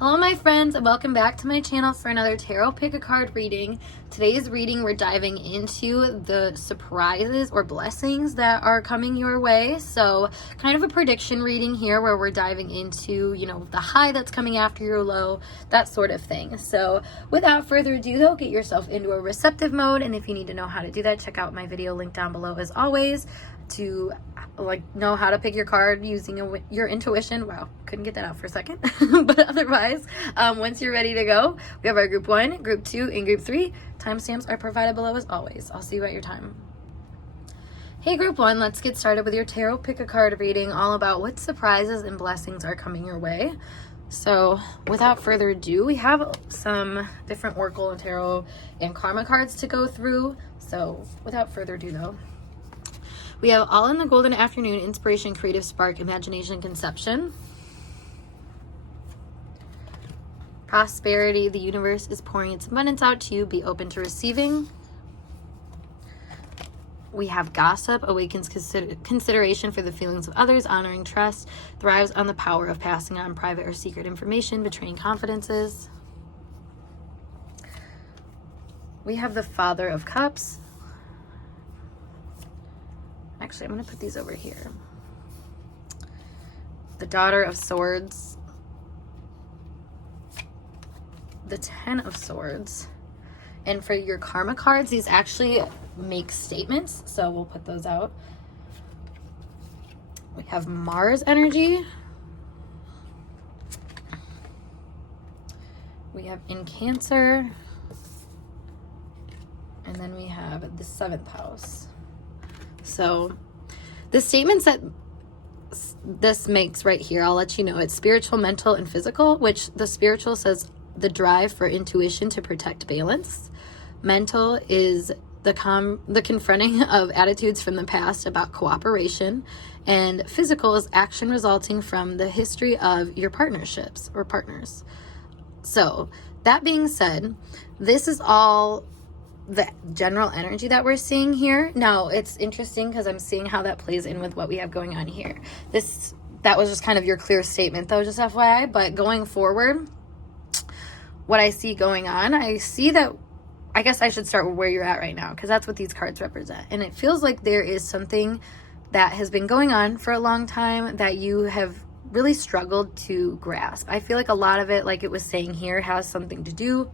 Hello my friends, and welcome back to my channel for another tarot pick a card reading. Today's reading, we're diving into the surprises or blessings that are coming your way. So kind of a prediction reading here where we're diving into, the high that's coming after your low, that sort of thing. So without further ado though, get yourself into a receptive mode. And if you need to know how to do that, check out my video link down below as always to know how to pick your card using your intuition. Wow, couldn't get that out for a second. But otherwise, once you're ready to go, we have our group 1, group 2, and group 3. Timestamps are provided below as always. I'll see you at your time. Hey group 1, let's get started with your tarot pick a card reading all about what surprises and blessings are coming your way. So without further ado, we have some different Oracle and Tarot and Karma cards to go through. So without further ado though, we have All in the Golden Afternoon, Inspiration, Creative Spark, Imagination, Conception. Prosperity, the universe is pouring its abundance out to you. Be open to receiving. We have Gossip, awakens consideration for the feelings of others, honoring trust, thrives on the power of passing on private or secret information, betraying confidences. We have the Father of Cups. Actually, I'm going to put these over here. The Daughter of Swords. The Ten of Swords. And for your Karma cards, these actually make statements, so we'll put those out. We have Mars energy. We have in Cancer. And then we have the 7th house. So the statements that this makes right here, I'll let you know. It's spiritual, mental, and physical, which the spiritual says the drive for intuition to protect balance. Mental is the confronting of attitudes from the past about cooperation. And physical is action resulting from the history of your partnerships or partners. So that being said, this is all the general energy that we're seeing here. Now it's interesting because I'm seeing how that plays in with what we have going on here. That was just kind of your clear statement though, just FYI. But going forward, what I see going on, I see that, I guess I should start with where you're at right now because that's what these cards represent. And it feels like there is something that has been going on for a long time that you have really struggled to grasp. I feel like a lot of it, like it was saying here, has something to do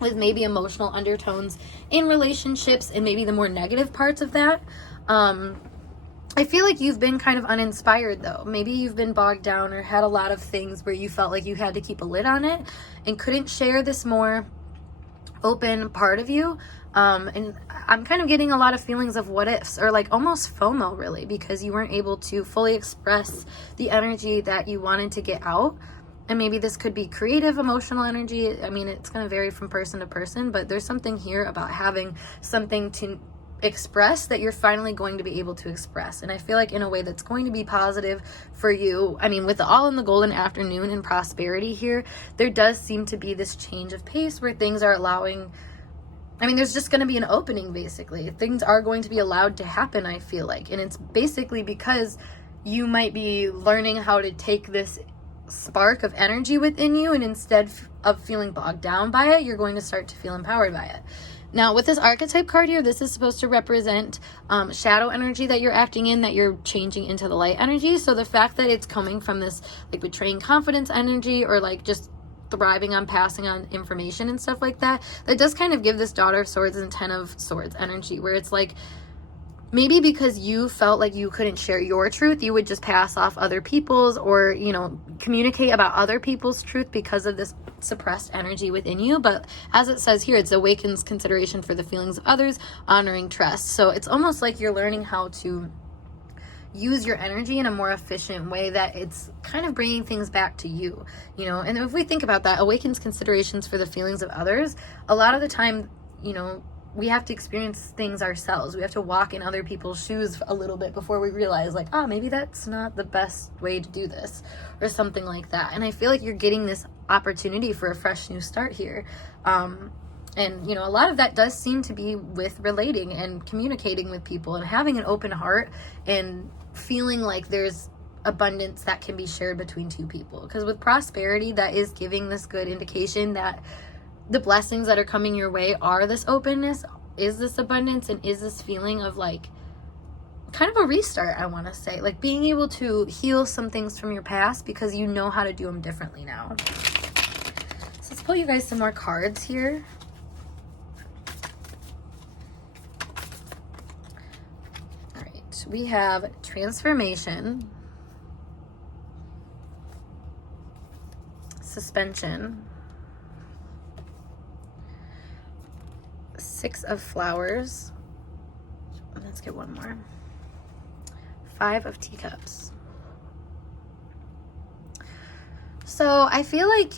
with maybe emotional undertones in relationships and maybe the more negative parts of that. I feel like you've been kind of uninspired though. Maybe you've been bogged down or had a lot of things where you felt like you had to keep a lid on it and couldn't share this more open part of you. And I'm kind of getting a lot of feelings of what ifs, or like almost FOMO really, because you weren't able to fully express the energy that you wanted to get out. And maybe this could be creative, emotional energy. I mean, it's going to vary from person to person, but there's something here about having something to express that you're finally going to be able to express. And I feel like in a way that's going to be positive for you. I mean, with the All in the Golden Afternoon and prosperity here, there does seem to be this change of pace where things are there's just going to be an opening basically. Things are going to be allowed to happen, I feel like. And it's basically because you might be learning how to take this spark of energy within you, and instead of feeling bogged down by it, you're going to start to feel empowered by it. Now with this archetype card here, this is supposed to represent shadow energy that you're acting in, that you're changing into the light energy. So the fact that it's coming from this like betraying confidence energy, or like just thriving on passing on information and stuff like that, that does kind of give this Daughter of Swords and 10 of Swords energy, where it's like maybe because you felt like you couldn't share your truth, you would just pass off other people's, or, communicate about other people's truth because of this suppressed energy within you. But as it says here, it awakens consideration for the feelings of others, honoring trust. So it's almost like you're learning how to use your energy in a more efficient way, that it's kind of bringing things back to you, And if we think about that, awakens considerations for the feelings of others, a lot of the time, we have to experience things ourselves. We have to walk in other people's shoes a little bit before we realize like, maybe that's not the best way to do this, or something like that. And I feel like you're getting this opportunity for a fresh new start here. And, a lot of that does seem to be with relating and communicating with people and having an open heart and feeling like there's abundance that can be shared between two people. Because with prosperity, that is giving this good indication that the blessings that are coming your way are this openness, is this abundance, and is this feeling of like kind of a restart, I want to say. Like being able to heal some things from your past because you know how to do them differently now. So let's pull you guys some more cards here. All right, we have transformation, suspension, Six of Flowers. Let's get one more. Five of Teacups. So I feel like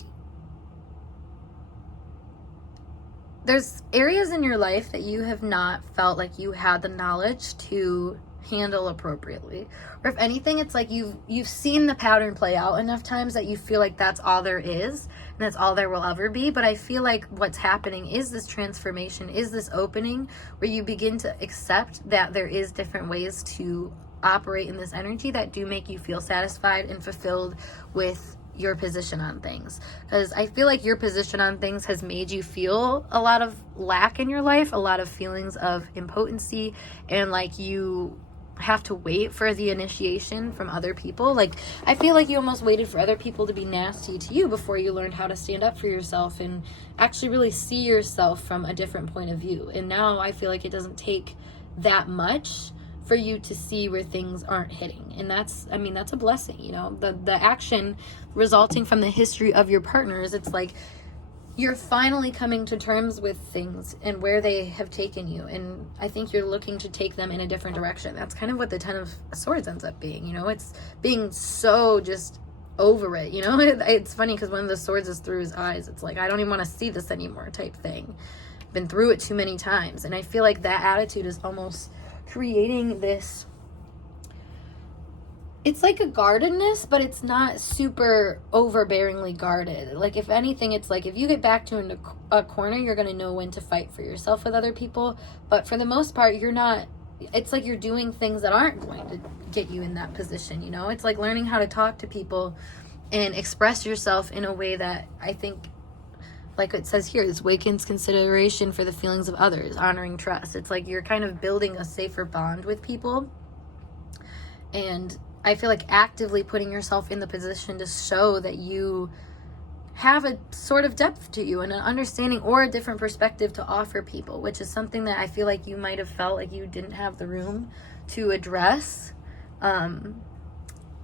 there's areas in your life that you have not felt like you had the knowledge to handle appropriately. Or if anything, it's like you've seen the pattern play out enough times that you feel like that's all there is and that's all there will ever be. But I feel like what's happening is this transformation, is this opening where you begin to accept that there is different ways to operate in this energy that do make you feel satisfied and fulfilled with your position on things. Because I feel like your position on things has made you feel a lot of lack in your life, a lot of feelings of impotency, and like you have to wait for the initiation from other people. Like I feel like you almost waited for other people to be nasty to you before you learned how to stand up for yourself and actually really see yourself from a different point of view. And now I feel like it doesn't take that much for you to see where things aren't hitting. And that's a blessing, you know. The action resulting from the history of your partners, it's like you're finally coming to terms with things and where they have taken you. And I think you're looking to take them in a different direction. That's kind of what the Ten of Swords ends up being, you know. It's being so just over it, you know. It's funny because one of the swords is through his eyes. It's like, I don't even want to see this anymore type thing. Been through it too many times. And I feel like that attitude is almost creating this, it's like a guardedness, but it's not super overbearingly guarded. Like if anything, it's like if you get backed into a corner, you're going to know when to fight for yourself with other people. But for the most part, you're not, it's like you're doing things that aren't going to get you in that position, you know. It's like learning how to talk to people and express yourself in a way that I think, like it says here, this awakens consideration for the feelings of others, honoring trust. It's like you're kind of building a safer bond with people. And I feel like actively putting yourself in the position to show that you have a sort of depth to you and an understanding or a different perspective to offer people, which is something that I feel like you might have felt like you didn't have the room to address.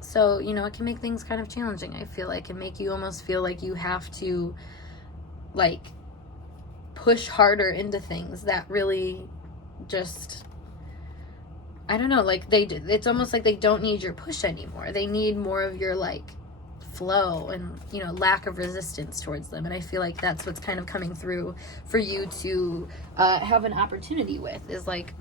So, you know, it can make things kind of challenging, I feel like, and make you almost feel like you have to like push harder into things that really just, I don't know, like it's almost like they don't need your push anymore. They need more of your like flow and, you know, lack of resistance towards them. And I feel like that's what's kind of coming through for you to have an opportunity with, is like,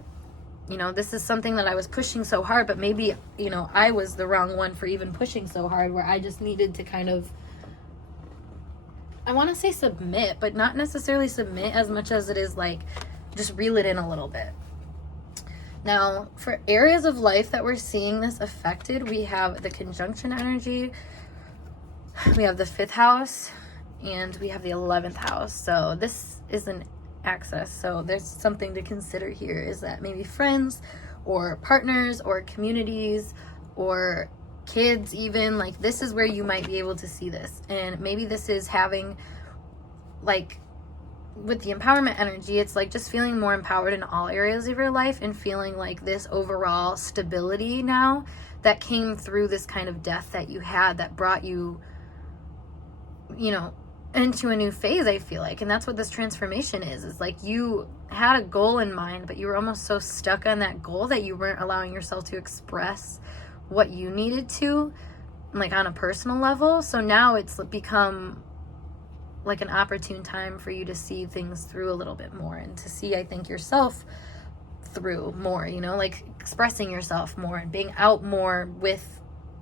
you know, this is something that I was pushing so hard, but maybe, you know, I was the wrong one for even pushing so hard, where I just needed to kind of, I want to say submit, but not necessarily submit as much as it is like just reel it in a little bit. Now, for areas of life that we're seeing this affected, we have the conjunction energy, we have the 5th house, and we have the 11th house. So this is an axis. So there's something to consider here, is that maybe friends or partners or communities or kids even, like this is where you might be able to see this. And maybe this is having, like with the empowerment energy, it's like just feeling more empowered in all areas of your life and feeling like this overall stability now that came through this kind of death that you had that brought you, you know, into a new phase, I feel like. And that's what this transformation is like you had a goal in mind, but you were almost so stuck on that goal that you weren't allowing yourself to express what you needed to, like on a personal level. So now it's become like an opportune time for you to see things through a little bit more, and to see, I think, yourself through more, you know, like expressing yourself more and being out more with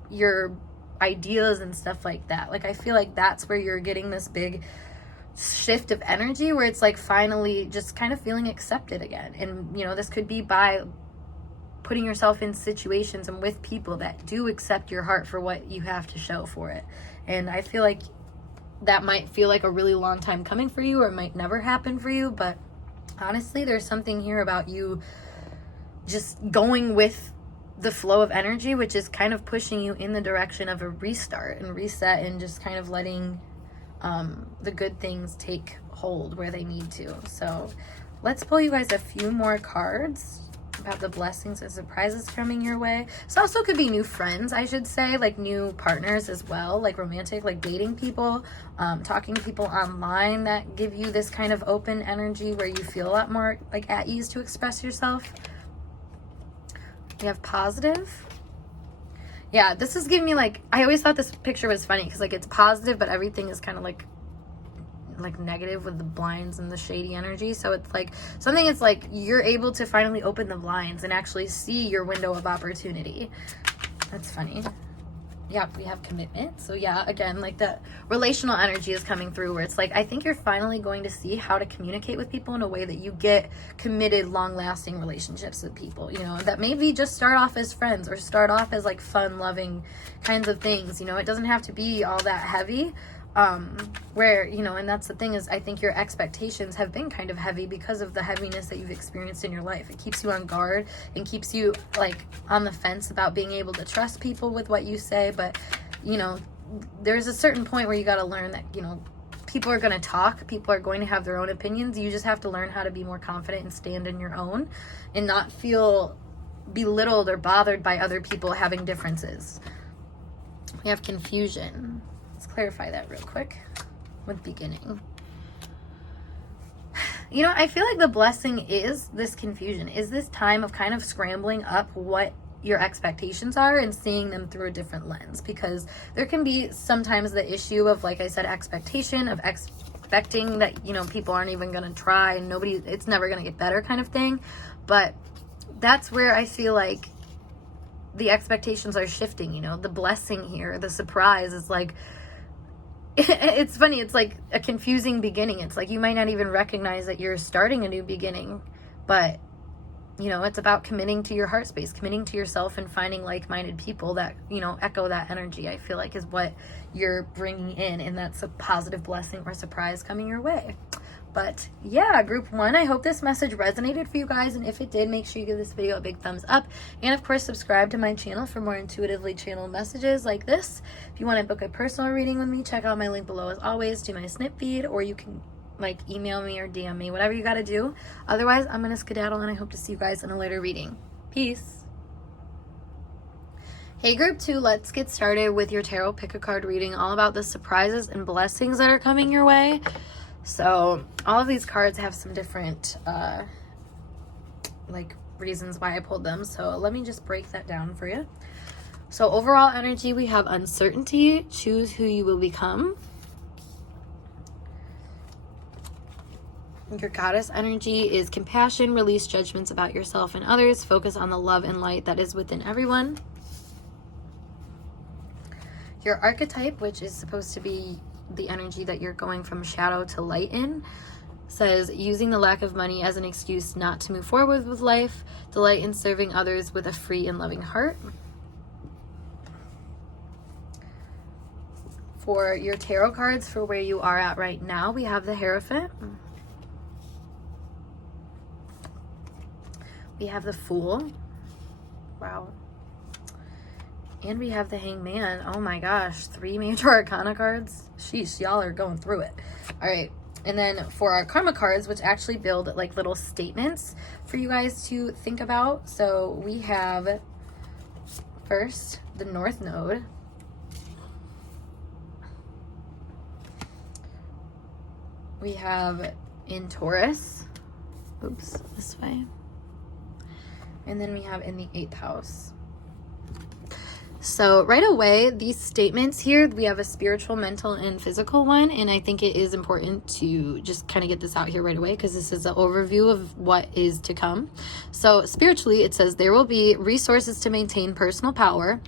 your ideas and stuff like that. Like I feel like that's where you're getting this big shift of energy, where it's like finally just kind of feeling accepted again. And, you know, this could be by putting yourself in situations and with people that do accept your heart for what you have to show for it. And I feel like that might feel like a really long time coming for you, or it might never happen for you, but honestly, there's something here about you just going with the flow of energy, which is kind of pushing you in the direction of a restart and reset, and just kind of letting the good things take hold where they need to. So let's pull you guys a few more cards about the blessings and surprises coming your way. This also could be new friends, I should say, like new partners as well, like romantic, like dating people, talking to people online that give you this kind of open energy where you feel a lot more like at ease to express yourself. You have positive. Yeah, this is giving me like, I always thought this picture was funny because like it's positive, but everything is kind of like negative with the blinds and the shady energy. So it's like something, it's like you're able to finally open the blinds and actually see your window of opportunity. That's funny. Yeah, we have commitment. So yeah, again, like that relational energy is coming through where it's like, I think you're finally going to see how to communicate with people in a way that you get committed, long-lasting relationships with people, you know, that maybe just start off as friends or start off as like fun, loving kinds of things. You know, it doesn't have to be all that heavy. Where, you know, and that's the thing, is I think your expectations have been kind of heavy because of the heaviness that you've experienced in your life. It keeps you on guard and keeps you like on the fence about being able to trust people with what you say. But, you know, there's a certain point where you got to learn that, you know, people are going to talk, people are going to have their own opinions. You just have to learn how to be more confident and stand in your own and not feel belittled or bothered by other people having differences. We have confusion. Let's clarify that real quick with beginning. You know, I feel like the blessing is this confusion, is this time of kind of scrambling up what your expectations are and seeing them through a different lens, because there can be sometimes the issue of, like I said, expectation of expecting that, you know, people aren't even going to try and it's never going to get better kind of thing. But that's where I feel like the expectations are shifting. You know, the blessing here, the surprise is like, it's funny, it's like a confusing beginning. It's like you might not even recognize that you're starting a new beginning, but you know, it's about committing to your heart space, committing to yourself, and finding like-minded people that, you know, echo that energy. I feel like is what you're bringing in, and that's a positive blessing or surprise coming your way. But yeah, group 1, I hope this message resonated for you guys, and if it did, make sure you give this video a big thumbs up, and of course subscribe to my channel for more intuitively channeled messages like this. If you want to book a personal reading with me, check out my link below as always to my snip feed, or you can like email me or DM me, whatever you got to do. Otherwise, I'm going to skedaddle, and I hope to see you guys in a later reading. Peace. Hey group 2, let's get started with your tarot pick a card reading all about the surprises and blessings that are coming your way. So all of these cards have some different like reasons why I pulled them. So let me just break that down for you. So overall energy, we have uncertainty, choose who you will become. Your goddess energy is compassion, release judgments about yourself and others, focus on the love and light that is within everyone. Your archetype, which is supposed to be the energy that you're going from shadow to light in, says using the lack of money as an excuse not to move forward with life, delight in serving others with a free and loving heart. For your tarot cards for where you are at right now, we have the Hierophant, we have the Fool, wow, and we have the Hangman. Oh my gosh, 3 major arcana cards. Sheesh, y'all are going through it. All right, and then for our karma cards, which actually build like little statements for you guys to think about. So we have first the North Node. We have in Taurus. Oops, this way. And then we have in the 8th house. So right away, these statements here, we have a spiritual, mental, and physical one. And I think it is important to just kind of get this out here right away, because this is an overview of what is to come. So spiritually, it says there will be resources to maintain personal power.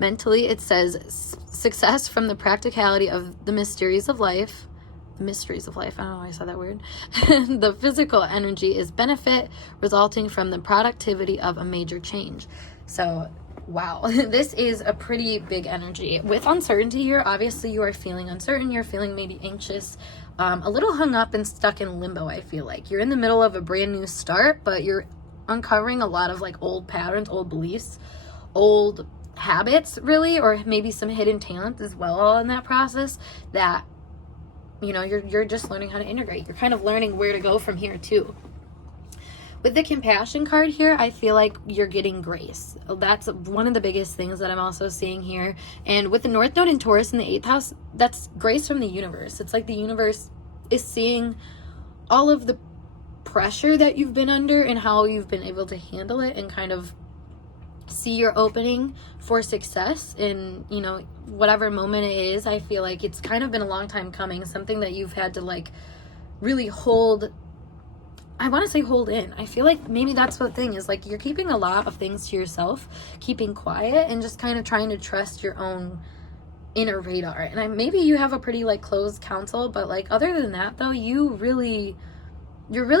Mentally, it says success from the practicality of the mysteries of life. mysteries of life. I don't know why I said that weird. The physical energy is benefit resulting from the productivity of a major change. So, wow, this is a pretty big energy. With uncertainty here, obviously you are feeling uncertain. You're feeling maybe anxious, a little hung up and stuck in limbo, I feel like. You're in the middle of a brand new start, but you're uncovering a lot of like old patterns, old beliefs, old habits, really, or maybe some hidden talents as well all in that process that, you know, you're just learning how to integrate. You're kind of learning where to go from here too. With the compassion card here, I feel like you're getting grace. That's one of the biggest things that I'm also seeing here. And with the North Node in Taurus in the 8th house, that's grace from the universe. It's like the universe is seeing all of the pressure that you've been under and how you've been able to handle it and kind of see your opening for success in, you know, whatever moment it is. I feel like it's kind of been a long time coming, something that you've had to like really hold. I want to say hold in. I feel like maybe that's the thing is like you're keeping a lot of things to yourself, keeping quiet and just kind of trying to trust your own inner radar. And maybe you have a pretty like closed counsel, but like other than that though, you're really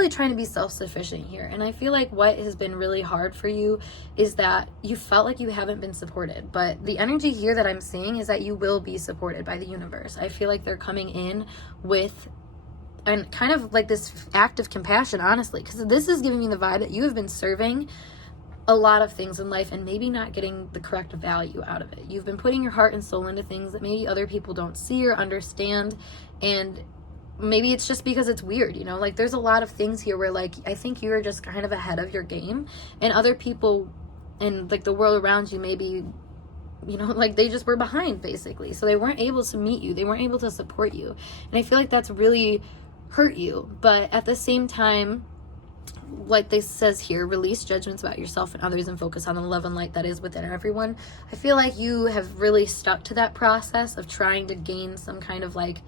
trying to be self-sufficient here. And I feel like what has been really hard for you is that you felt like you haven't been supported. But the energy here that I'm seeing is that you will be supported by the universe. I feel like they're coming in with and kind of like this act of compassion, honestly, because this is giving me the vibe that you have been serving a lot of things in life and maybe not getting the correct value out of it. You've been putting your heart and soul into things that maybe other people don't see or understand, and maybe it's just because it's weird, you know, like there's a lot of things here where like I think you're just kind of ahead of your game and other people and like the world around you maybe, you know, like they just were behind basically, so they weren't able to meet you, they weren't able to support you, and I feel like that's really hurt you. But at the same time, like this says here, release judgments about yourself and others and focus on the love and light that is within everyone. I feel like you have really stuck to that process of trying to gain some kind of like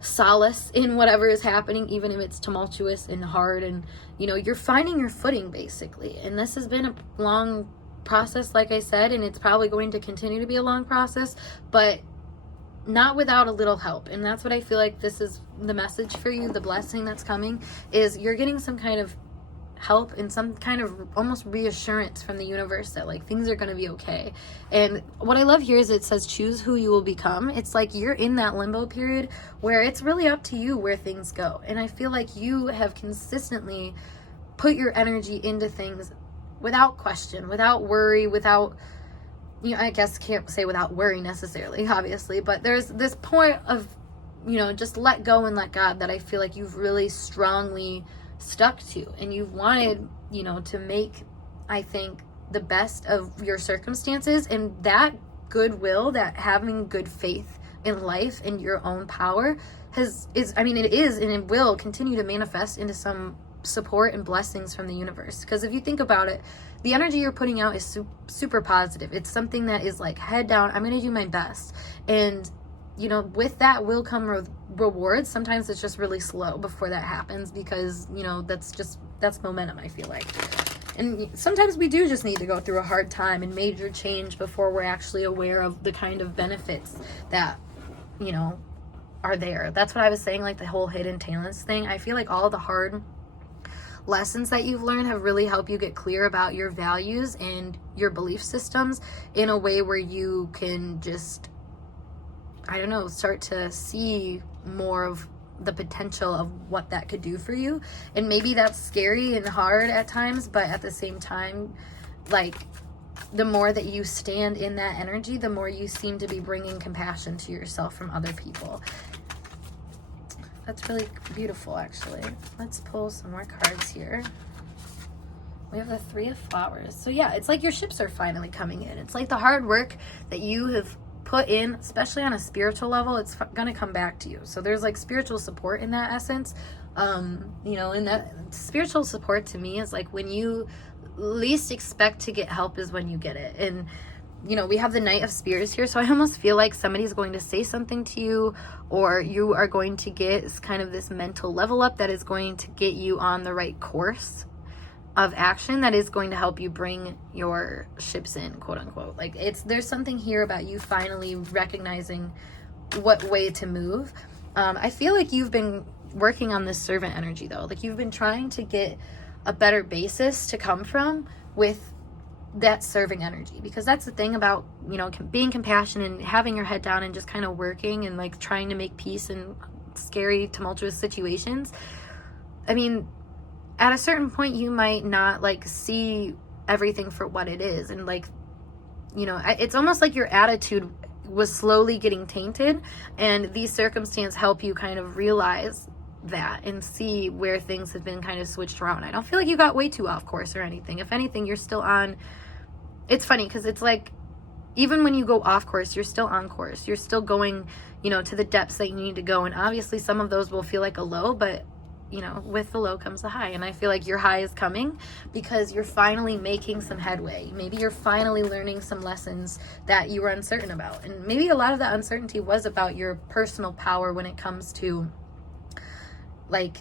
solace in whatever is happening, even if it's tumultuous and hard, and you know, you're finding your footing basically. And this has been a long process, like I said, and it's probably going to continue to be a long process, but not without a little help. And that's what I feel like this is the message for you. The blessing that's coming is you're getting some kind of help and some kind of almost reassurance from the universe that like things are going to be okay. And what I love here is it says choose who you will become. It's like you're in that limbo period where it's really up to you where things go. And I feel like you have consistently put your energy into things without question, without worry, without, you know, I guess can't say without worry necessarily, obviously, but there's this point of, you know, just let go and let God that I feel like you've really strongly stuck to, and you've wanted, you know, to make, I think, the best of your circumstances, and that goodwill, that having good faith in life and your own power it is and it will continue to manifest into some support and blessings from the universe. Because if you think about it, the energy you're putting out is super positive. It's something that is like head down, I'm going to do my best. And, you know, with that will come rewards. Sometimes it's just really slow before that happens because, you know, that's momentum, I feel like. And sometimes we do just need to go through a hard time and major change before we're actually aware of the kind of benefits that, you know, are there. That's what I was saying, like the whole hidden talents thing. I feel like all the hard lessons that you've learned have really helped you get clear about your values and your belief systems in a way where you can just, I don't know, start to see more of the potential of what that could do for you. And maybe that's scary and hard at times, but at the same time, like the more that you stand in that energy, the more you seem to be bringing compassion to yourself from other people. That's really beautiful, actually. Let's pull some more cards here. We have the 3 of Flowers. So yeah, it's like your ships are finally coming in. It's like the hard work that you have put in, especially on a spiritual level, it's going to come back to you. So there's like spiritual support in that essence. You know, and that spiritual support to me is like when you least expect to get help is when you get it. And you know, we have the Knight of Spears here, so I almost feel like somebody's going to say something to you, or you are going to get kind of this mental level up that is going to get you on the right course of action that is going to help you bring your ships in, quote unquote. Like there's something here about you finally recognizing what way to move. I feel like you've been working on this servant energy though. Like you've been trying to get a better basis to come from with that serving energy, because that's the thing about, you know, being compassionate and having your head down and just kind of working and like trying to make peace in scary, tumultuous situations. I mean, at a certain point you might not like see everything for what it is, and like, you know, it's almost like your attitude was slowly getting tainted, and these circumstances help you kind of realize that and see where things have been kind of switched around. I don't feel like you got way too off course or anything. If anything, you're still on. It's funny because it's like, even when you go off course, you're still on course. You're still going, you know, to the depths that you need to go. And obviously some of those will feel like a low, but you know, with the low comes the high. And I feel like your high is coming because you're finally making some headway. Maybe you're finally learning some lessons that you were uncertain about. And maybe a lot of that uncertainty was about your personal power when it comes to like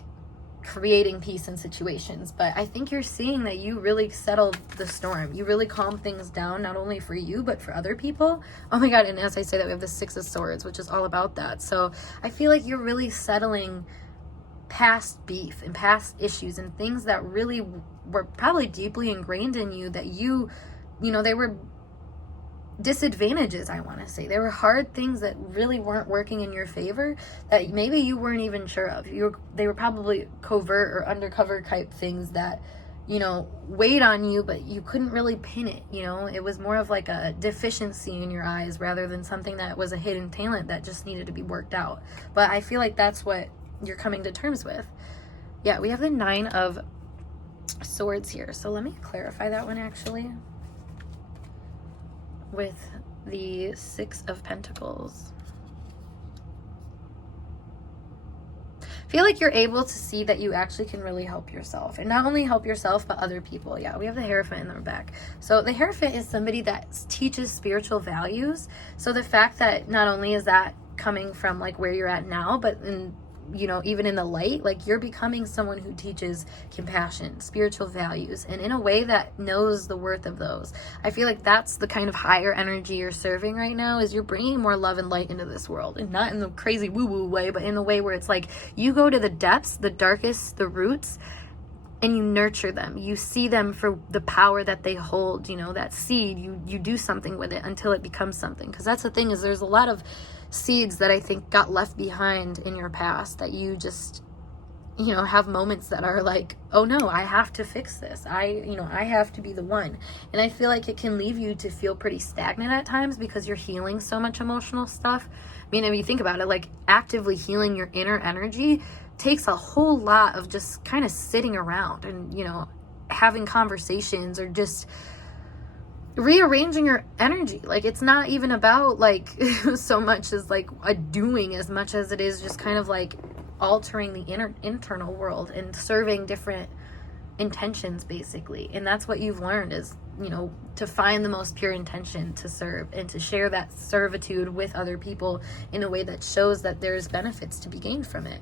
creating peace in situations. But I think you're seeing that you really settled the storm. You really calmed things down, not only for you, but for other people. Oh my God. And as I say that, we have the Six of Swords, which is all about that. So I feel like you're really settling past beef and past issues and things that really were probably deeply ingrained in you, that you know, they were disadvantages, I want to say. They were hard things that really weren't working in your favor, that maybe you weren't even sure of. They were probably covert or undercover type things that, you know, weighed on you, but you couldn't really pin it. You know, it was more of like a deficiency in your eyes rather than something that was a hidden talent that just needed to be worked out. But I feel like that's what you're coming to terms with. Yeah, we have the Nine of Swords here. So let me clarify that one actually with the Six of Pentacles. I feel like you're able to see that you actually can really help yourself, and not only help yourself but other people. Yeah, we have the Hierophant in the back. So the Hierophant is somebody that teaches spiritual values. So the fact that not only is that coming from like where you're at now, but in, you know, even in the light, like you're becoming someone who teaches compassion, spiritual values, and in a way that knows the worth of those. I feel like that's the kind of higher energy you're serving right now, is you're bringing more love and light into this world, and not in the crazy woo-woo way, but in the way where it's like you go to the depths, the darkest, the roots, and you nurture them. You see them for the power that they hold. You know, that seed, you do something with it until it becomes something. Because that's the thing, is there's a lot of seeds that I think got left behind in your past that you just, you know, have moments that are like, oh no, I have to fix this. I have to be the one. And I feel like it can leave you to feel pretty stagnant at times because you're healing so much emotional stuff. I mean, if you think about it, like actively healing your inner energy takes a whole lot of just kind of sitting around and, you know, having conversations or just rearranging your energy. Like it's not even about like so much as like a doing as much as it is just kind of like altering the internal world and serving different intentions basically. And that's what you've learned, is, you know, to find the most pure intention to serve and to share that servitude with other people in a way that shows that there's benefits to be gained from it.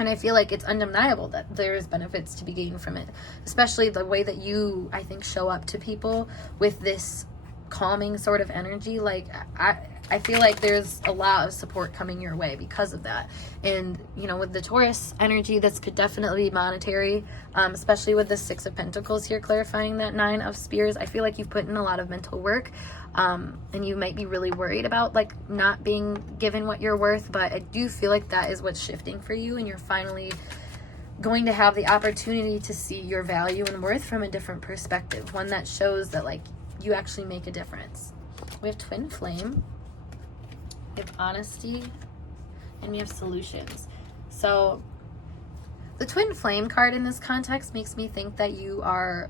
And I feel like it's undeniable that there's benefits to be gained from it, especially the way that you, I think, show up to people with this calming sort of energy. Like I feel like there's a lot of support coming your way because of that. And, you know, with the Taurus energy, this could definitely be monetary, especially with the Six of Pentacles here, clarifying that Nine of Spears. I feel like you've put in a lot of mental work, and you might be really worried about like not being given what you're worth, but I do feel like that is what's shifting for you, and you're finally going to have the opportunity to see your value and worth from a different perspective, one that shows that like you actually make a difference. We have Twin Flame, we have Honesty, and we have Solutions. So the Twin Flame card in this context makes me think that you are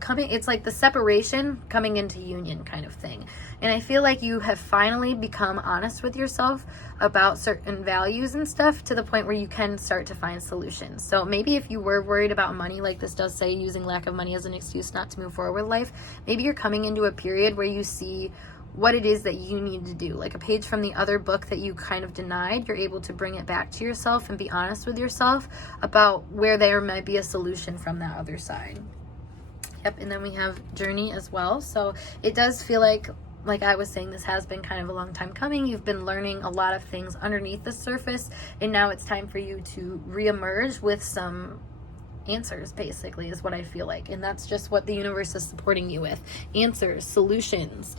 coming, it's like the separation coming into union kind of thing. And I feel like you have finally become honest with yourself about certain values and stuff to the point where you can start to find solutions. So maybe if you were worried about money, like this does say, using lack of money as an excuse not to move forward with life, maybe you're coming into a period where you see what it is that you need to do. Like a page from the other book that you kind of denied, you're able to bring it back to yourself and be honest with yourself about where there might be a solution from that other side. Yep, and then we have Journey as well. So it does feel like like I was saying, this has been kind of a long time coming. You've been learning a lot of things underneath the surface, and now it's time for you to reemerge with some answers, basically, is what I feel like. And that's just what the universe is supporting you with. Answers, solutions,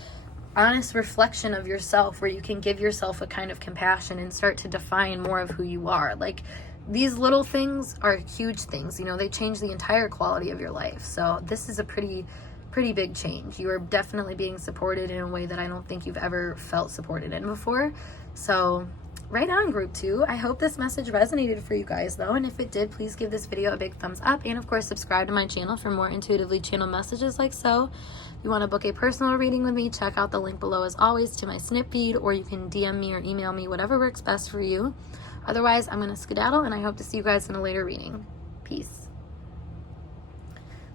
honest reflection of yourself, where you can give yourself a kind of compassion and start to define more of who you are. Like, these little things are huge things, you know, they change the entire quality of your life. So this is a pretty big change. You are definitely being supported in a way that I don't think you've ever felt supported in before. So right on, group 2. I hope this message resonated for you guys, though, and if it did, please give this video a big thumbs up, and of course subscribe to my channel for more intuitively channeled messages like so. If you want to book a personal reading with me, check out the link below as always to my snip feed, or you can DM me or email me, whatever works best for you. Otherwise, I'm going to skedaddle, and I hope to see you guys in a later reading. Peace.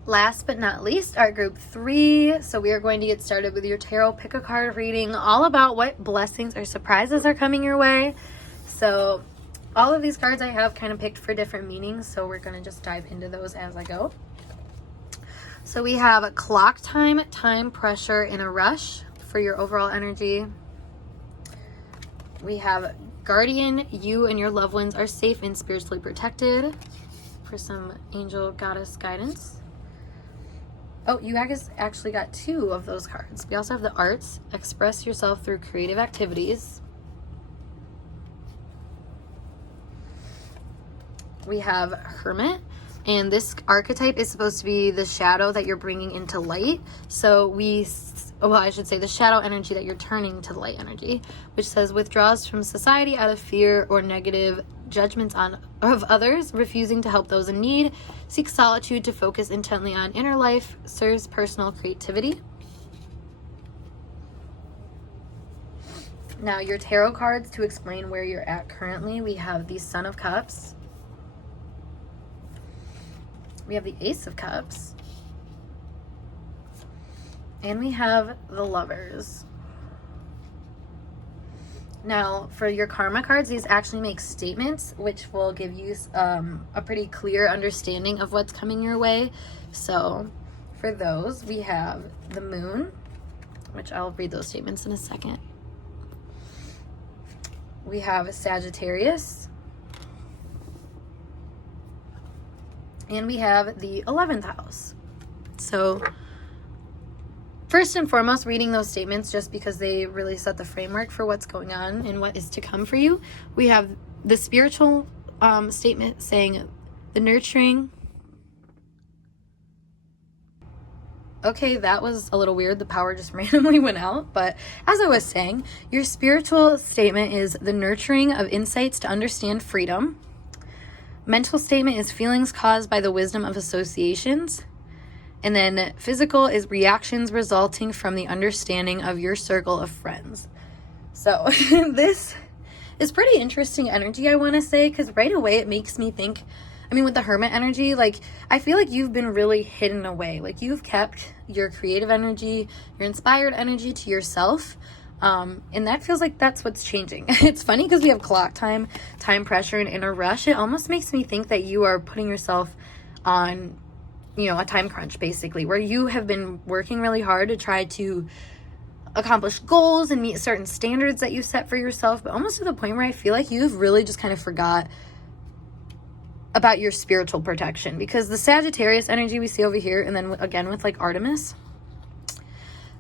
Last but not least, our group 3. So we are going to get started with your tarot pick a card reading, all about what blessings or surprises are coming your way. So all of these cards I have kind of picked for different meanings, so we're going to just dive into those as I go. So we have a clock time, time pressure, and a rush for your overall energy. We have guardian, you and your loved ones are safe and spiritually protected, for some angel goddess guidance. Oh, you guys actually got 2 of those cards. We also have the arts, express yourself through creative activities. We have hermit, and this archetype is supposed to be the shadow that you're bringing into light. So I should say the shadow energy that you're turning to the light energy, which says withdraws from society out of fear or negative judgments of others, refusing to help those in need, seeks solitude to focus intently on inner life, serves personal creativity. Now your tarot cards to explain where you're at currently, we have the Son of Cups, we have the Ace of Cups, and we have the Lovers. Now, for your karma cards, these actually make statements, which will give you a pretty clear understanding of what's coming your way. So, for those, we have the Moon, which I'll read those statements in a second. We have Sagittarius. And we have the 11th house. So, first and foremost, reading those statements just because they really set the framework for what's going on and what is to come for you. We have the spiritual statement saying the nurturing. Okay, that was a little weird. The power just randomly went out. But as I was saying, your spiritual statement is the nurturing of insights to understand freedom. Mental statement is feelings caused by the wisdom of associations. And then physical is reactions resulting from the understanding of your circle of friends. So this is pretty interesting energy, I want to say, because right away it makes me think, I mean, with the Hermit energy, like, I feel like you've been really hidden away. Like, you've kept your creative energy, your inspired energy to yourself. And that feels like that's what's changing. It's funny because we have clock time, time pressure, and inner rush. It almost makes me think that you are putting yourself on, you know, a time crunch, basically, where you have been working really hard to try to accomplish goals and meet certain standards that you set for yourself, but almost to the point where I feel like you've really just kind of forgot about your spiritual protection. Because the Sagittarius energy we see over here, and then again with like Artemis,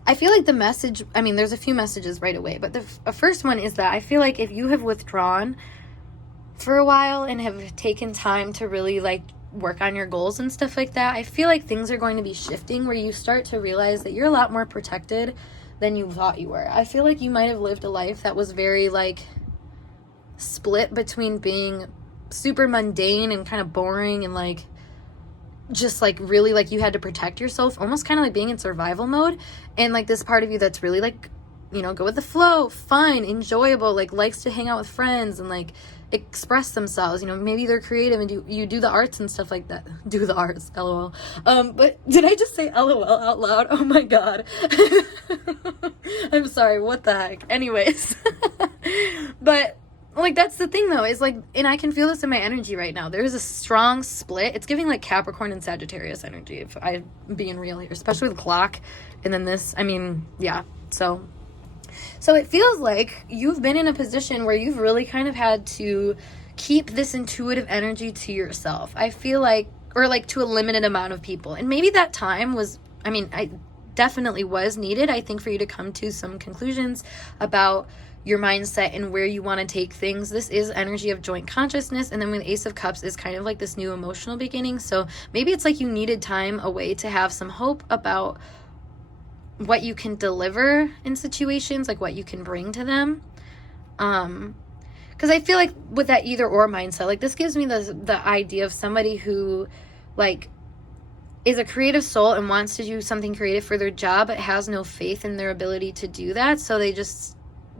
I feel like the message, I mean, there's a few messages right away, but the first one is that I feel like if you have withdrawn for a while and have taken time to really like work on your goals and stuff like that, I feel like things are going to be shifting where you start to realize that you're a lot more protected than you thought you were. I feel like you might have lived a life that was very like split between being super mundane and kind of boring and like just like really like you had to protect yourself, almost kind of like being in survival mode, and like this part of you that's really like, you know, go with the flow, fun, enjoyable, like likes to hang out with friends and like express themselves, you know, maybe they're creative and you do the arts and stuff like that. Do the arts, lol. But did I just say lol out loud? Oh my god. I'm sorry, what the heck. Anyways. But like, that's the thing though, is like, and I can feel this in my energy right now. There is a strong split. It's giving like Capricorn and Sagittarius energy, if I'm being real here, especially with the clock. And then this, I mean, yeah. So So it feels like you've been in a position where you've really kind of had to keep this intuitive energy to yourself. I feel like, or like to a limited amount of people. And maybe that time was, I definitely was needed, I think, for you to come to some conclusions about your mindset and where you want to take things. This is energy of joint consciousness, and then with Ace of Cups is kind of like this new emotional beginning. So maybe it's like you needed time away to have some hope about what you can deliver in situations, like what you can bring to them. Because I feel like with that either or mindset, like this gives me the idea of somebody who like is a creative soul and wants to do something creative for their job, but has no faith in their ability to do that. So they just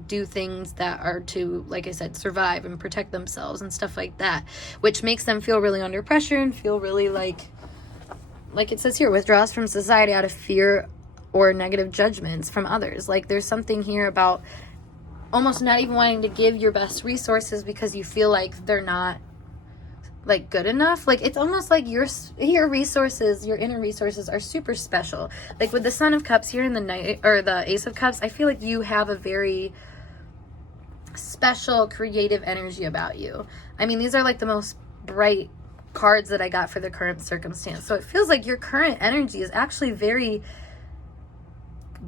do things that are to, like I said, survive and protect themselves and stuff like that, which makes them feel really under pressure and feel really like it says here, withdraws from society out of fear or negative judgments from others. Like there's something here about almost not even wanting to give your best resources because you feel like they're not like good enough. Like it's almost like your resources, your inner resources are super special. Like with the Son of Cups here in the Knight, or the Ace of Cups, I feel like you have a very special creative energy about you. These are like the most bright cards that I got for the current circumstance. So it feels like your current energy is actually very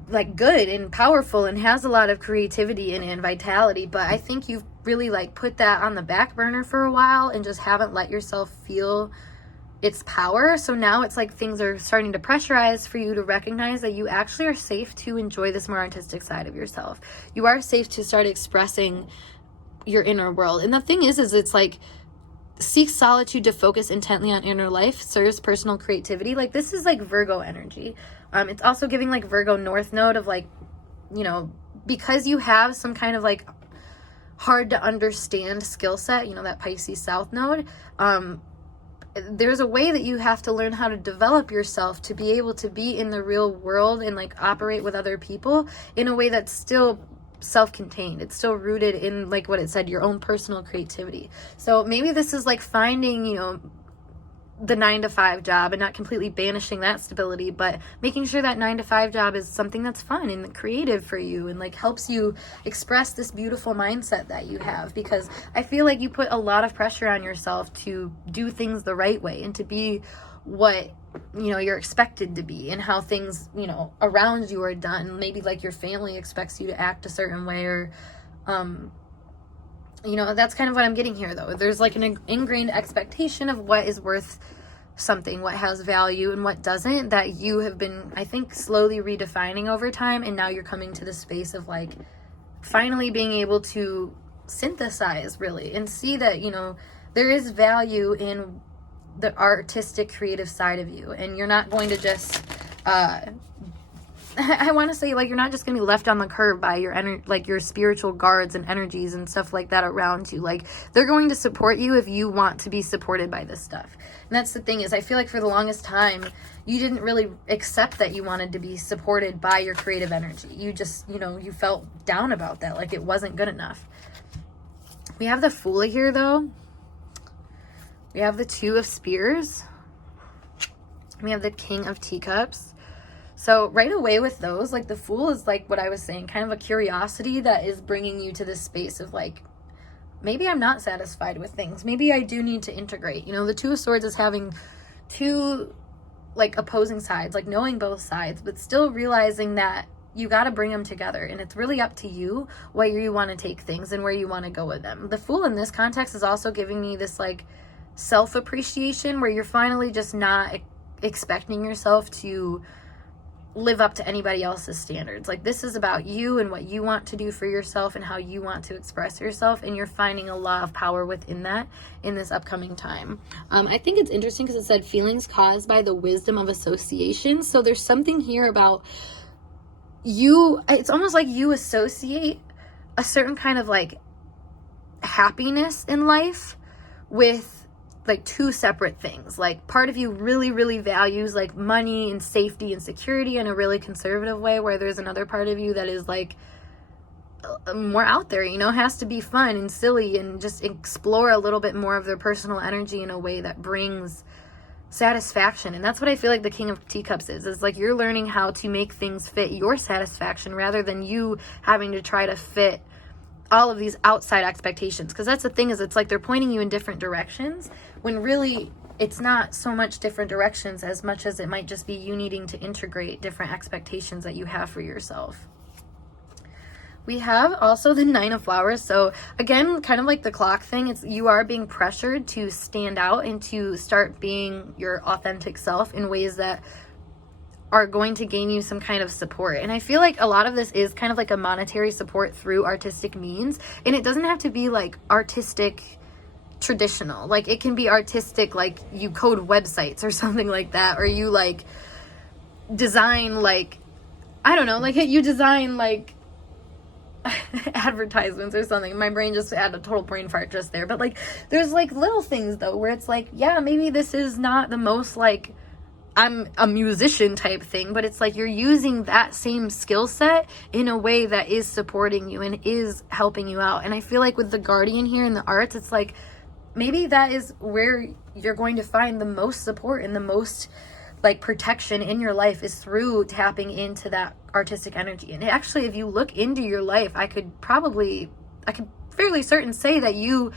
like good and powerful and has a lot of creativity in it and vitality, but I think you've really like put that on the back burner for a while and just haven't let yourself feel its power. So now it's like things are starting to pressurize for you to recognize that you actually are safe to enjoy this more artistic side of yourself. You are safe to start expressing your inner world. And the thing is it's like seek solitude to focus intently on inner life, serves personal creativity. Like this is like Virgo energy. It's also giving like Virgo North Node of like, because you have some kind of like hard to understand skill set, that Pisces South Node, there's a way that you have to learn how to develop yourself to be able to be in the real world and like operate with other people in a way that's still self-contained. It's still rooted in like what it said, your own personal creativity. So maybe this is like finding, the 9-to-5 job and not completely banishing that stability, but making sure that 9-to-5 job is something that's fun and creative for you and like helps you express this beautiful mindset that you have, because I feel like you put a lot of pressure on yourself to do things the right way and to be what you're expected to be and how things around you are done. Maybe like your family expects you to act a certain way, or that's kind of what I'm getting here, though. There's like an ingrained expectation of what is worth something, what has value and what doesn't, that you have been, I think, slowly redefining over time. And now you're coming to the space of like finally being able to synthesize really and see that, there is value in the artistic creative side of you. And you're not going to just, I want to say, like, you're not just going to be left on the curb by your your spiritual guards and energies and stuff like that around you. Like, they're going to support you if you want to be supported by this stuff. And that's the thing, is I feel like for the longest time, you didn't really accept that you wanted to be supported by your creative energy. You just, you felt down about that, like it wasn't good enough. We have the Fool here, though. We have the Two of Spears. We have the King of Teacups. So right away with those, like the Fool is like what I was saying, kind of a curiosity that is bringing you to this space of like, maybe I'm not satisfied with things. Maybe I do need to integrate. The Two of Swords is having two like opposing sides, like knowing both sides, but still realizing that you got to bring them together. And it's really up to you where you want to take things and where you want to go with them. The Fool in this context is also giving me this like self-appreciation where you're finally just not expecting yourself to live up to anybody else's standards. Like, this is about you and what you want to do for yourself and how you want to express yourself, and you're finding a lot of power within that in this upcoming time. I think it's interesting because it said feelings caused by the wisdom of association. So there's something here about you, it's almost like you associate a certain kind of like happiness in life with like two separate things. Like, part of you really, really values like money and safety and security in a really conservative way, where there's another part of you that is like more out there, has to be fun and silly and just explore a little bit more of their personal energy in a way that brings satisfaction. And that's what I feel like the King of Teacups is like you're learning how to make things fit your satisfaction rather than you having to try to fit all of these outside expectations. Because that's the thing, is it's like they're pointing you in different directions when really it's not so much different directions as much as it might just be you needing to integrate different expectations that you have for yourself. We have also the Nine of Flowers. So again, kind of like the clock thing, it's you are being pressured to stand out and to start being your authentic self in ways that are going to gain you some kind of support. And I feel like a lot of this is kind of like a monetary support through artistic means. And it doesn't have to be like artistic traditional. Like it can be artistic, like you code websites or something like that, or you like design like, I don't know, like you design like advertisements or something. My brain just had a total brain fart just there. But like there's like little things though where it's like, yeah, maybe this is not the most like I'm a musician type thing, but it's like you're using that same skill set in a way that is supporting you and is helping you out. And I feel like with the Guardian here in the arts, it's like maybe that is where you're going to find the most support and the most like protection in your life, is through tapping into that artistic energy. And actually, if you look into your life, I could fairly certain say that you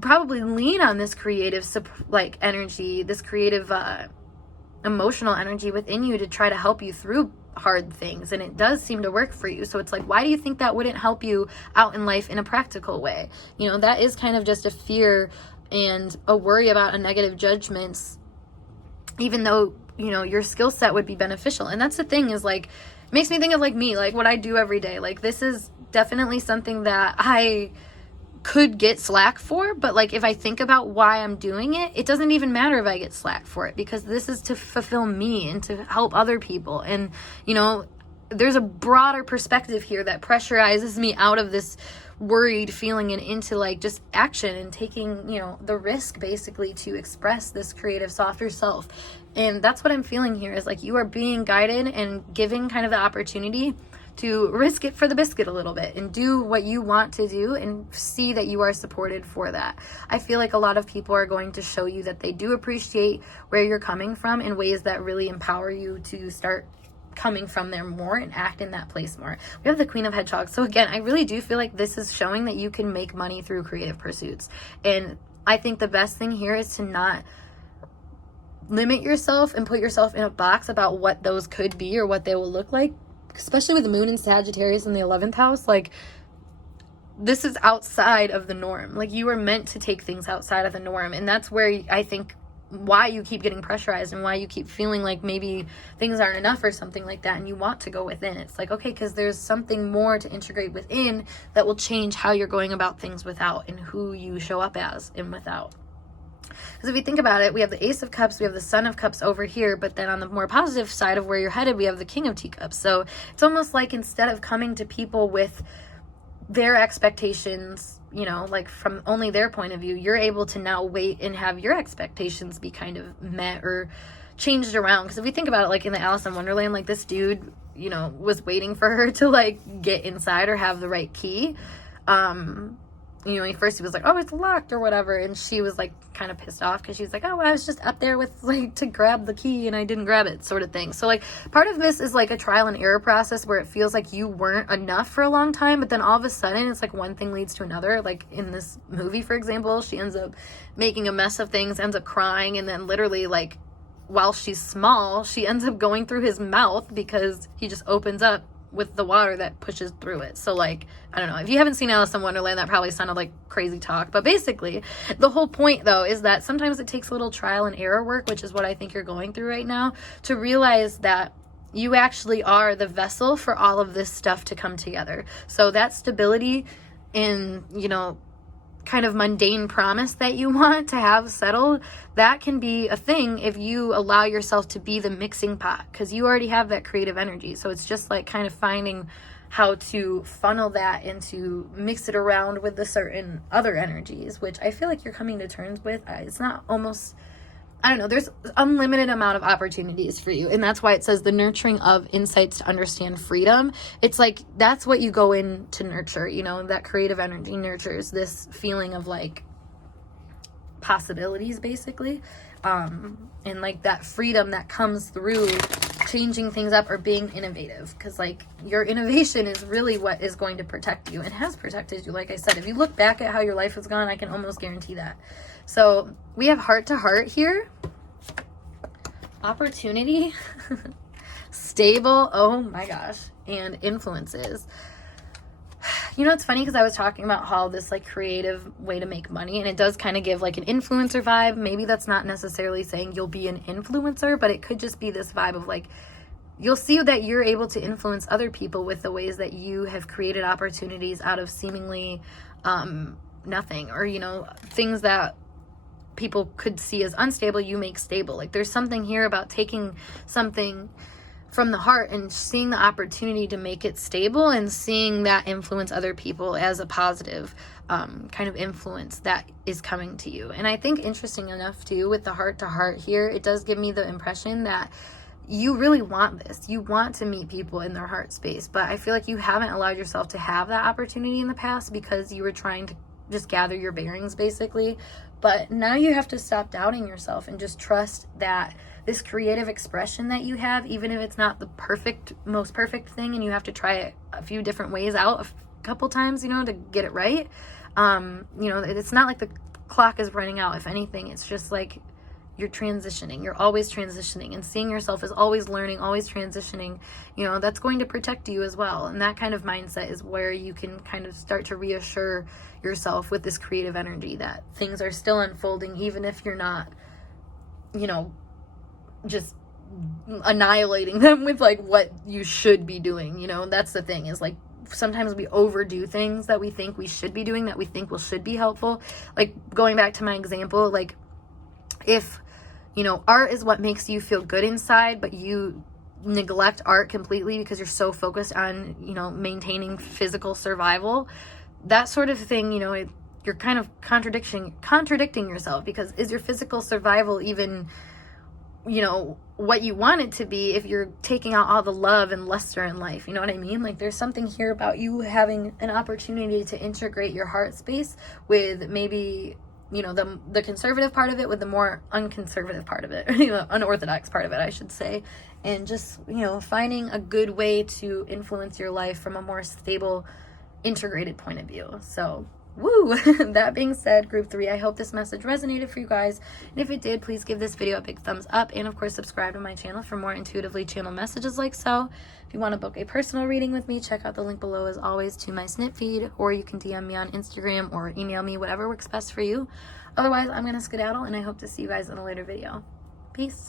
probably lean on this creative like energy, this creative emotional energy within you to try to help you through hard things. And it does seem to work for you. So it's like, why do you think that wouldn't help you out in life in a practical way? You know, that is kind of just a fear and a worry about a negative judgments, even though, you know, your skill set would be beneficial. And that's the thing, is like, it makes me think of like me, like what I do every day. Like this is definitely something that I could get slack for, but like if I think about why I'm doing it, it doesn't even matter if I get slack for it, because this is to fulfill me and to help other people. And, you know, there's a broader perspective here that pressurizes me out of this worried feeling and into like just action and taking, you know, the risk basically to express this creative, softer self. And that's what I'm feeling here, is like you are being guided and given kind of the opportunity to risk it for the biscuit a little bit and do what you want to do and see that you are supported for that. I feel like a lot of people are going to show you that they do appreciate where you're coming from in ways that really empower you to start coming from there more and act in that place more. We have the Queen of Hedgehogs. So again, I really do feel like this is showing that you can make money through creative pursuits. And I think the best thing here is to not limit yourself and put yourself in a box about what those could be or what they will look like, especially with the moon in Sagittarius in the 11th house. Like this is outside of the norm. Like you are meant to take things outside of the norm. And that's where I think why you keep getting pressurized and why you keep feeling like maybe things aren't enough or something like that, and you want to go within. It's like, okay, because there's something more to integrate within that will change how you're going about things without, and who you show up as in without. Because if you think about it, we have the Ace of Cups, we have the Son of Cups over here, but then on the more positive side of where you're headed, we have the King of Teacups. So it's almost like instead of coming to people with their expectations, you know, like from only their point of view, you're able to now wait and have your expectations be kind of met or changed around. Because if we think about it, like in the Alice in Wonderland, like this dude, you know, was waiting for her to like get inside or have the right key. You know, at first he was like, oh, it's locked or whatever. And she was like kind of pissed off because she was like, oh, I was just up there with like to grab the key and I didn't grab it, sort of thing. So like part of this is like a trial and error process where it feels like you weren't enough for a long time, but then all of a sudden it's like one thing leads to another. Like in this movie, for example, she ends up making a mess of things, ends up crying, and then literally like while she's small, she ends up going through his mouth because he just opens up with the water that pushes through it. So like, I don't know, if you haven't seen Alice in Wonderland, that probably sounded like crazy talk, but basically the whole point though is that sometimes it takes a little trial and error work, which is what I think you're going through right now, to realize that you actually are the vessel for all of this stuff to come together. So that stability in, you know, kind of mundane promise that you want to have settled, that can be a thing if you allow yourself to be the mixing pot, because you already have that creative energy. So it's just like kind of finding how to funnel that and to mix it around with the certain other energies, which I feel like you're coming to terms with. It's not almost, I don't know, there's unlimited amount of opportunities for you. And that's why it says the nurturing of insights to understand freedom. It's like, that's what you go in to nurture, you know, that creative energy nurtures this feeling of like possibilities, basically. And like that freedom that comes through changing things up or being innovative, because like your innovation is really what is going to protect you and has protected you. Like I said, if you look back at how your life has gone, I can almost guarantee that. So we have heart to heart here, opportunity, stable, oh my gosh, and influences. You know, it's funny because I was talking about how this like creative way to make money, and it does kind of give like an influencer vibe. Maybe that's not necessarily saying you'll be an influencer, but it could just be this vibe of like, you'll see that you're able to influence other people with the ways that you have created opportunities out of seemingly nothing, or, you know, things that people could see as unstable, you make stable. Like there's something here about taking something from the heart and seeing the opportunity to make it stable and seeing that influence other people as a positive kind of influence that is coming to you. And I think interesting enough too, with the heart to heart here, it does give me the impression that you really want this. You want to meet people in their heart space, but I feel like you haven't allowed yourself to have that opportunity in the past because you were trying to just gather your bearings, basically. But now you have to stop doubting yourself and just trust that this creative expression that you have, even if it's not the most perfect thing, and you have to try it a few different ways out a couple times, you know, to get it right. You know, it's not like the clock is running out. If anything, it's just like you're transitioning. You're always transitioning, and seeing yourself as always learning, always transitioning, you know, that's going to protect you as well. And that kind of mindset is where you can kind of start to reassure yourself with this creative energy that things are still unfolding, even if you're not, you know, just annihilating them with like what you should be doing. You know, that's the thing, is like sometimes we overdo things that we think we should be doing, that we think should be helpful. Like going back to my example, like if, you know, art is what makes you feel good inside, but you neglect art completely because you're so focused on, you know, maintaining physical survival, that sort of thing, you know, you're kind of contradicting yourself, because is your physical survival even, you know, what you want it to be if you're taking out all the love and luster in life? You know what I mean? Like there's something here about you having an opportunity to integrate your heart space with maybe, you know, the conservative part of it with the more unconservative part of it, you know, unorthodox part of it, I should say. And just, you know, finding a good way to influence your life from a more stable, integrated point of view. So woo. That being said, group 3, I hope this message resonated for you guys, and if it did, please give this video a big thumbs up, and of course subscribe to my channel for more intuitively channeled messages like so. If you want to book a personal reading with me, check out the link below as always to my snip feed, or you can DM me on Instagram or email me, whatever works best for you. Otherwise, I'm gonna skedaddle, and I hope to see you guys in a later video. Peace.